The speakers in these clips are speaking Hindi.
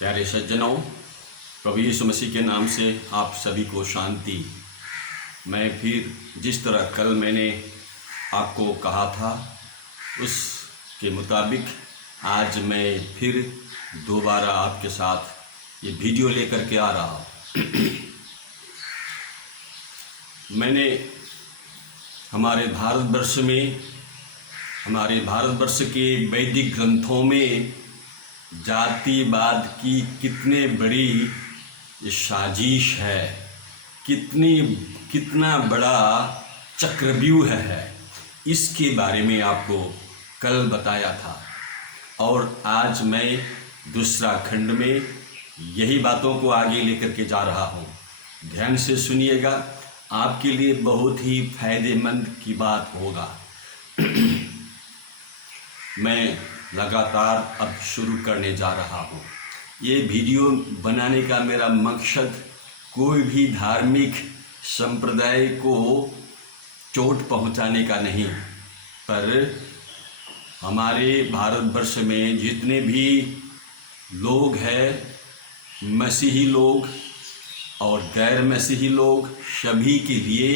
प्यारे सज्जनों, प्रभु यीशु मसीह के नाम से आप सभी को शांति। मैं फिर जिस तरह कल मैंने आपको कहा था उसके मुताबिक आज मैं फिर दोबारा आपके साथ ये वीडियो लेकर के आ रहा हूँ। मैंने हमारे भारतवर्ष के वैदिक ग्रंथों में जातिवाद की कितने बड़ी साजिश है, कितना बड़ा चक्रव्यूह है, इसके बारे में आपको कल बताया था। और आज मैं दूसरा खंड में यही बातों को आगे लेकर के जा रहा हूँ। ध्यान से सुनिएगा, आपके लिए बहुत ही फायदेमंद की बात होगा। मैं लगातार अब शुरू करने जा रहा हूँ। ये वीडियो बनाने का मेरा मकसद कोई भी धार्मिक संप्रदाय को चोट पहुँचाने का नहीं, पर हमारे भारतवर्ष में जितने भी लोग हैं, मसीही लोग और गैर मसीही लोग, सभी के लिए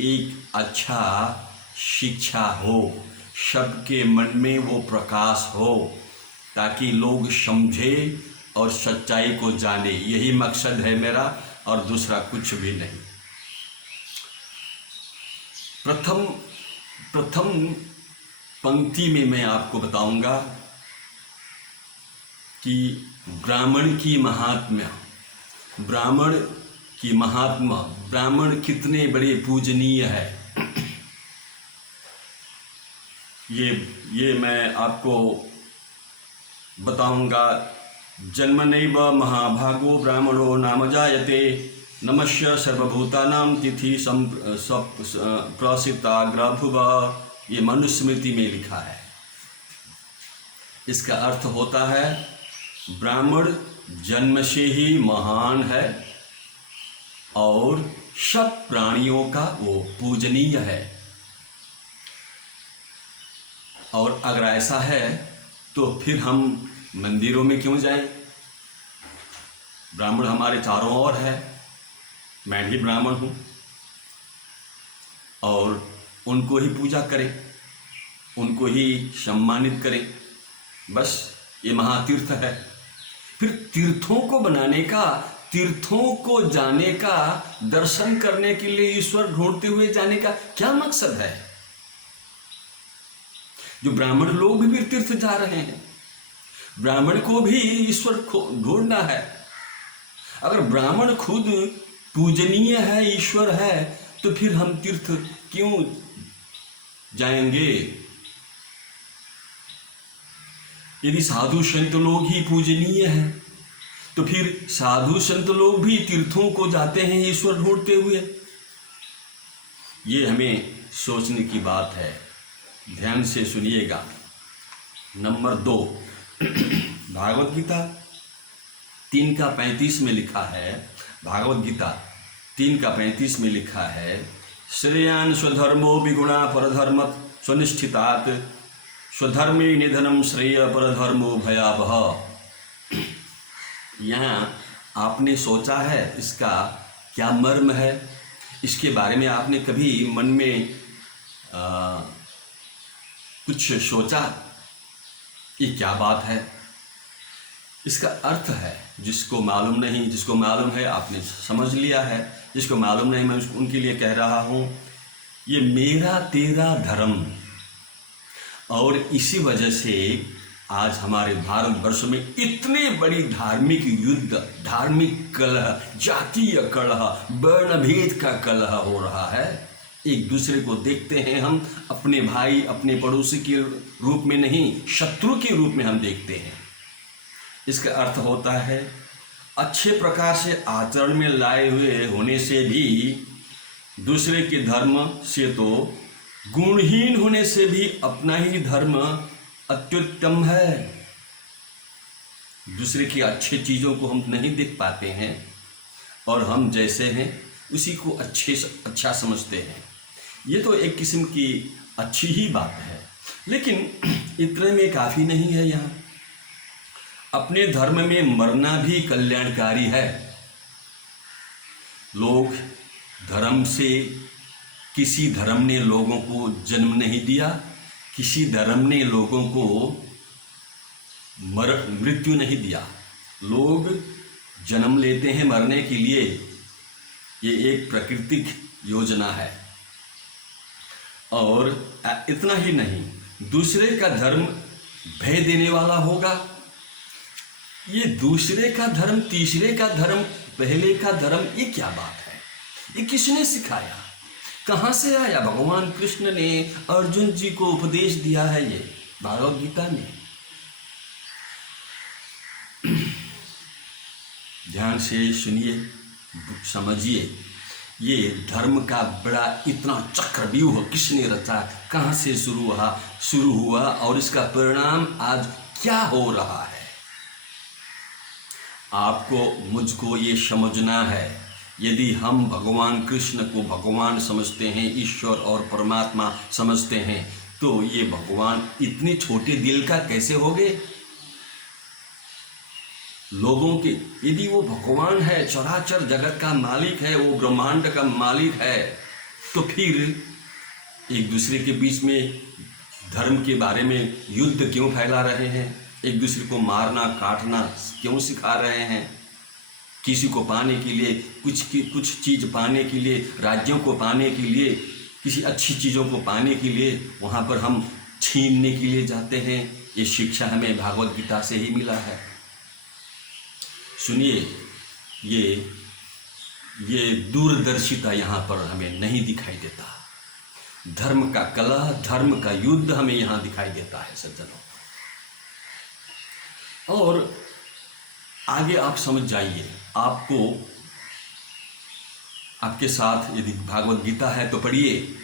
एक अच्छा शिक्षा हो, सबके मन में वो प्रकाश हो, ताकि लोग समझे और सच्चाई को जाने। यही मकसद है मेरा, और दूसरा कुछ भी नहीं। प्रथम पंक्ति में मैं आपको बताऊंगा कि ब्राह्मण की महात्मा, ब्राह्मण कितने बड़े पूजनीय है। ये मैं आपको बताऊंगा। जन्मनैव महाभागो ब्राह्मणो नाम जायते, नमस्य सर्वभूतानां तिथि प्रसिद्धाग्रभुव। ये मनुस्मृति में लिखा है। इसका अर्थ होता है ब्राह्मण जन्म से ही महान है और सब प्राणियों का वो पूजनीय है। और अगर ऐसा है तो फिर हम मंदिरों में क्यों जाएं? ब्राह्मण हमारे चारों ओर है, मैं भी ब्राह्मण हूँ, और उनको ही पूजा करें, उनको ही सम्मानित करें। बस ये महातीर्थ है। फिर तीर्थों को बनाने का, तीर्थों को जाने का, दर्शन करने के लिए ईश्वर ढूंढते हुए जाने का क्या मकसद है? जो ब्राह्मण लोग भी तीर्थ जा रहे हैं, ब्राह्मण को भी ईश्वर ढूंढना है। अगर ब्राह्मण खुद पूजनीय है, ईश्वर है, तो फिर हम तीर्थ क्यों जाएंगे? यदि साधु संत लोग ही पूजनीय हैं, तो फिर साधु संत लोग भी तीर्थों को जाते हैं ईश्वर ढूंढते हुए। ये हमें सोचने की बात है। ध्यान से सुनिएगा। नंबर 2, भागवत गीता 3:35 में लिखा है, भागवत गीता 3:35 में लिखा है, श्रेयान् स्वधर्मो विगुणा परधर्म स्वनिष्ठितात्, स्वधर्मे निधनम श्रेय परधर्मो भयावह। यहाँ आपने सोचा है इसका क्या मर्म है? इसके बारे में आपने कभी मन में कुछ सोचा? ये क्या बात है? इसका अर्थ है, जिसको मालूम नहीं, जिसको मालूम है आपने समझ लिया है, जिसको मालूम नहीं मैं उनके लिए कह रहा हूँ। ये मेरा तेरा धर्म, और इसी वजह से आज हमारे भारतवर्ष में इतने बड़ी धार्मिक युद्ध, धार्मिक कलह, जातीय कलह, वर्णभेद का कलह हो रहा है। एक दूसरे को देखते हैं हम अपने भाई, अपने पड़ोसी के रूप में नहीं, शत्रु के रूप में हम देखते हैं। इसका अर्थ होता है अच्छे प्रकार से आचरण में लाए हुए होने से भी, दूसरे के धर्म से तो गुणहीन होने से भी अपना ही धर्म अत्युत्तम है। दूसरे की अच्छी चीज़ों को हम नहीं देख पाते हैं, और हम जैसे हैं उसी को अच्छा समझते हैं। ये तो एक किस्म की अच्छी ही बात है, लेकिन इतने में काफ़ी नहीं है। यहाँ अपने धर्म में मरना भी कल्याणकारी है। लोग धर्म से, किसी धर्म ने लोगों को जन्म नहीं दिया, किसी धर्म ने लोगों को मृत्यु नहीं दिया। लोग जन्म लेते हैं मरने के लिए, ये एक प्राकृतिक योजना है। और इतना ही नहीं, दूसरे का धर्म भय देने वाला होगा। ये दूसरे का धर्म, तीसरे का धर्म, पहले का धर्म, ये क्या बात है? ये किसने सिखाया? कहाँ से आया? भगवान कृष्ण ने अर्जुन जी को उपदेश दिया है, ये भागवत गीता में। ध्यान से सुनिए, समझिए। ये धर्म का बड़ा इतना चक्रव्यूह किसने रचा, कहाँ से शुरू हुआ और इसका परिणाम आज क्या हो रहा है? आपको, मुझको ये समझना है। यदि हम भगवान कृष्ण को भगवान समझते हैं, ईश्वर और परमात्मा समझते हैं, तो ये भगवान इतनी छोटे दिल का कैसे हो गए? लोगों के, यदि वो भगवान है, चराचर जगत का मालिक है, वो ब्रह्मांड का मालिक है, तो फिर एक दूसरे के बीच में धर्म के बारे में युद्ध क्यों फैला रहे हैं? एक दूसरे को मारना काटना क्यों सिखा रहे हैं? किसी को पाने के लिए, कुछ चीज़ पाने के लिए, राज्यों को पाने के लिए, किसी अच्छी चीज़ों को पाने के लिए वहाँ पर हम छीनने के लिए जाते हैं। ये शिक्षा हमें भागवत गीता से ही मिला है। सुनिए, ये दूरदर्शिता यहाँ पर हमें नहीं दिखाई देता। धर्म का कलह, धर्म का युद्ध हमें यहाँ दिखाई देता है सज्जनों। और आगे आप समझ जाइए। आपको, आपके साथ यदि भागवत गीता है तो पढ़िए,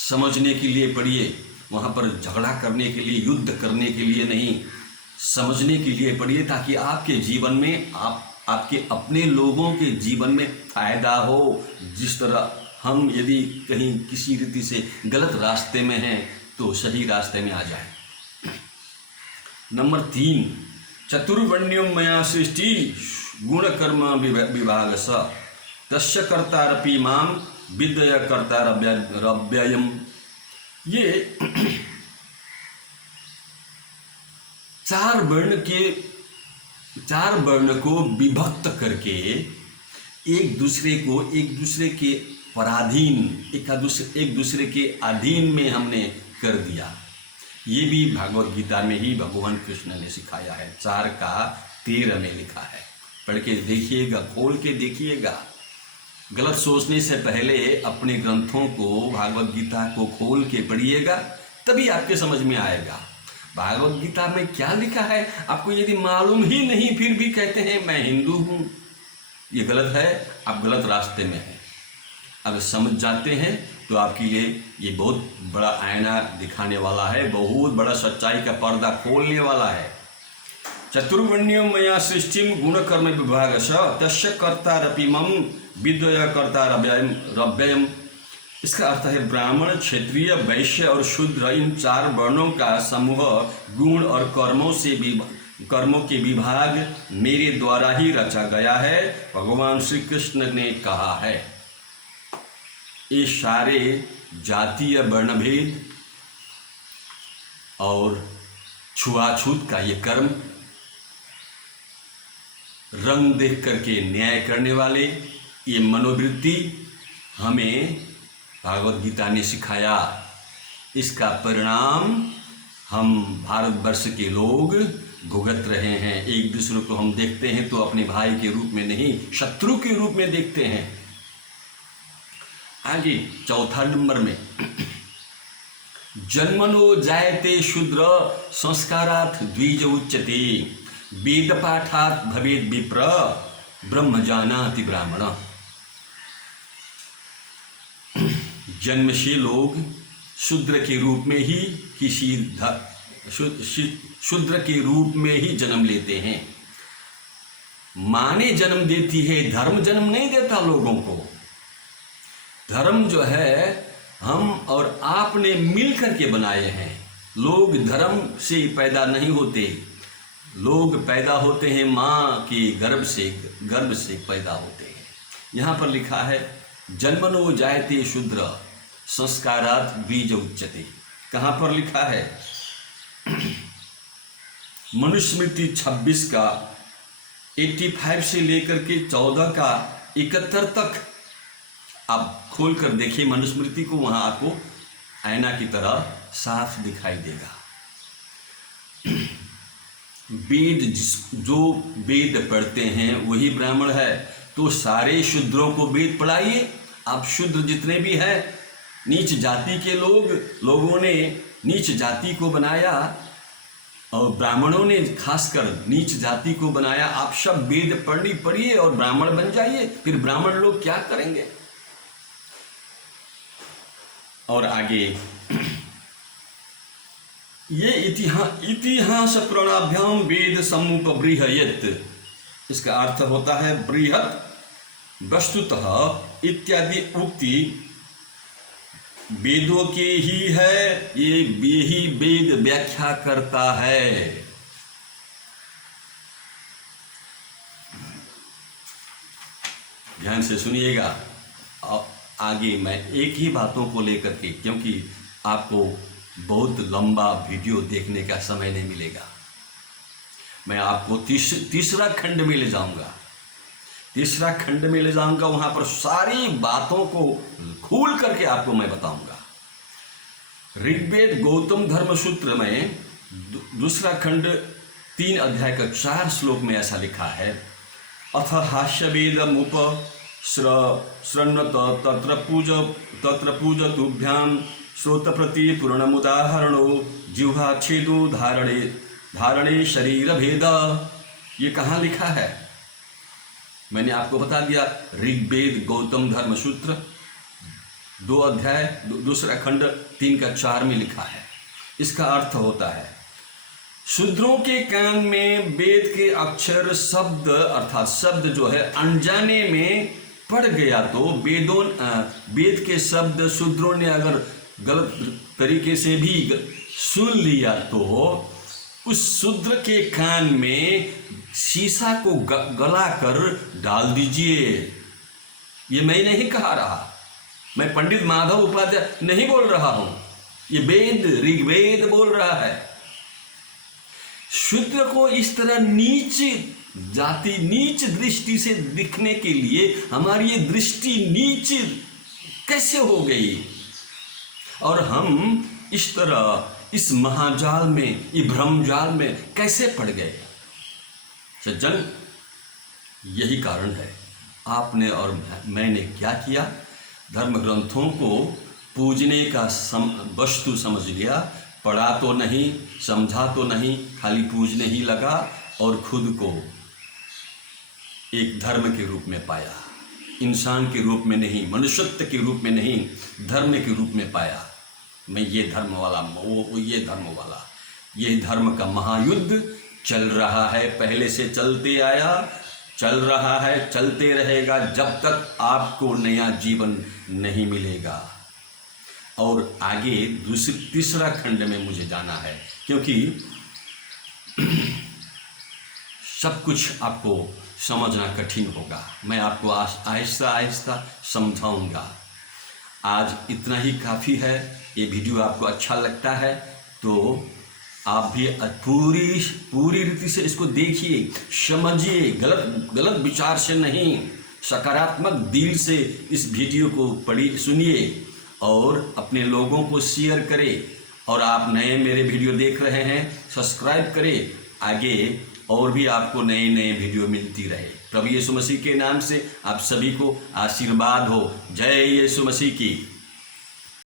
समझने के लिए पढ़िए, वहाँ पर झगड़ा करने के लिए, युद्ध करने के लिए नहीं, समझने के लिए पढ़िए, ताकि आपके जीवन में, आपके अपने लोगों के जीवन में फायदा हो। जिस तरह हम यदि कहीं किसी रीति से गलत रास्ते में हैं तो सही रास्ते में आ जाए। नंबर 3, चतुर्वर्ण्यम मया सृष्टि गुण कर्म विभाग स तस्य कर्तारपि माम विद्य कर्तारव्ययम्। ये चार वर्ण को विभक्त करके एक दूसरे के पराधीन, एक दूसरे के अधीन में हमने कर दिया। ये भी भागवत गीता में ही भगवान कृष्ण ने सिखाया है। 4 का 13 में लिखा है। पढ़ के देखिएगा, खोल के देखिएगा। गलत सोचने से पहले अपने ग्रंथों को, भागवत गीता को खोल के पढ़िएगा, तभी आपके समझ में आएगा भागवत गीता में क्या लिखा है। आपको यदि मालूम ही नहीं फिर भी कहते हैं मैं हिंदू हूँ, ये गलत है, आप गलत रास्ते में हैं। अगर समझ जाते हैं तो आपके लिए ये बहुत बड़ा आईना दिखाने वाला है, बहुत बड़ा सच्चाई का पर्दा खोलने वाला है। चतुर्वर्ण्यम मया सृष्टिम गुण कर्म विभाग स तस्य कर्तारपि मम विद्य कर्तारव्ययम्। इसका अर्थ है ब्राह्मण, क्षत्रिय, वैश्य और शूद्र, इन 4 वर्णों का समूह गुण और कर्मों के विभाग मेरे द्वारा ही रचा गया है। भगवान श्री कृष्ण ने कहा है। ये सारे जातीय वर्णभेद और छुआछूत का ये कर्म, रंग देख करके न्याय करने वाले ये मनोवृत्ति हमें भागवत गीता ने सिखाया। इसका परिणाम हम भारतवर्ष के लोग भुगत रहे हैं। एक दूसरे को हम देखते हैं तो अपने भाई के रूप में नहीं, शत्रु के रूप में देखते हैं। आगे 4 नंबर में जन्मनो जायते शूद्र संस्कारात् द्विज उच्यते वेद पाठात् भवेद विप्र ब्रह्म जानाति ब्राह्मण। जन्म से लोग शूद्र के रूप में ही शूद्र के रूप में ही जन्म लेते हैं। माँ ने जन्म देती है, धर्म जन्म नहीं देता लोगों को। धर्म जो है हम और आपने मिल करके बनाए हैं। लोग धर्म से पैदा नहीं होते, लोग पैदा होते हैं माँ के गर्भ से पैदा होते हैं। यहाँ पर लिखा है जन्मनो जायते शूद्र संस्कारात् बीज उच्यते। कहाँ पर लिखा है? मनुस्मृति 26 का 85 से लेकर के 14 का 71 तक आप खोल कर देखिए मनुस्मृति को, वहाँ आपको आईना की तरह साफ दिखाई देगा। वेद जो वेद पढ़ते हैं वही ब्राह्मण है, तो सारे शूद्रों को वेद पढ़ाइए। आप शूद्र जितने भी हैं, नीच जाति के लोगों ने नीच जाति को बनाया और ब्राह्मणों ने खासकर नीच जाति को बनाया। आप सब वेद पढ़िए और ब्राह्मण बन जाइए, फिर ब्राह्मण लोग क्या करेंगे? और आगे ये इतिहास प्रणाभ्याम वेद समुपबृहयत्, इसका अर्थ होता है बृहत् वस्तुतः इत्यादि उक्ति वेदों के ही है, यही वेद व्याख्या करता है। ध्यान से सुनिएगा। अब आगे मैं एक ही बातों को लेकर के, क्योंकि आपको बहुत लंबा वीडियो देखने का समय नहीं मिलेगा, मैं आपको तीसरा खंड में ले जाऊंगा। तीसरा खंड में ले जाऊंगा, वहां पर सारी बातों को खोल करके आपको मैं बताऊंगा। ऋग्वेद गौतम धर्म सूत्र में दूसरा खंड 3 अध्याय का 4 श्लोक में ऐसा लिखा है, अथ हास्यवेदमुप शृण्वत तत्र पूजतुभ्याम श्रोतप्रति पूर्णमुदाहरणो जिह्वा छेदो धारणे शरीर भेद। ये कहाँ लिखा है? मैंने आपको बता दिया, ऋग्वेद गौतम धर्म सूत्र 2 अध्याय दूसरा खंड 3 का 4 में लिखा है। इसका अर्थ होता है शूद्रों के कान में वेद के अक्षर शब्द अर्थात शब्द जो है अनजाने में पड़ गया, तो वेद के शब्द शूद्रों ने अगर गलत तरीके से भी सुन लिया, तो उस शूद्र के कान में शीशा को गला कर डाल दीजिए। ये मैं नहीं कहा रहा, मैं पंडित माधव उपाध्याय नहीं बोल रहा हूं, ये वेद ऋग्वेद बोल रहा है। शूद्र को इस तरह नीच जाति नीच दृष्टि से दिखने के लिए हमारी ये दृष्टि नीच कैसे हो गई, और हम इस तरह इस महाजाल में, ये भ्रमजाल में कैसे पड़ गए? सज्जन, यही कारण है आपने और मैंने क्या किया, धर्म ग्रंथों को पूजने का वस्तु समझ लिया, पढ़ा तो नहीं, समझा तो नहीं, खाली पूजने ही लगा और खुद को एक धर्म के रूप में पाया, इंसान के रूप में नहीं, मनुष्यत्व के रूप में नहीं, धर्म के रूप में पाया। मैं ये धर्म वाला, वो ये धर्म वाला। ये धर्म का महायुद्ध चल रहा है, पहले से चलते आया, चल रहा है, चलते रहेगा जब तक आपको नया जीवन नहीं मिलेगा। और आगे तीसरा खंड में मुझे जाना है, क्योंकि सब कुछ आपको समझना कठिन होगा। मैं आपको आहिस्ता आहिस्ता समझाऊंगा। आज इतना ही काफ़ी है। ये वीडियो आपको अच्छा लगता है तो आप भी पूरी रीति से इसको देखिए, समझिए, गलत विचार से नहीं, सकारात्मक दिल से इस वीडियो को सुनिए और अपने लोगों को शेयर करें। और आप नए मेरे वीडियो देख रहे हैं, सब्सक्राइब करें, आगे और भी आपको नए नए वीडियो मिलती रहे। प्रभु यीशु मसीह के नाम से आप सभी को आशीर्वाद हो। जय यीशु मसीह की।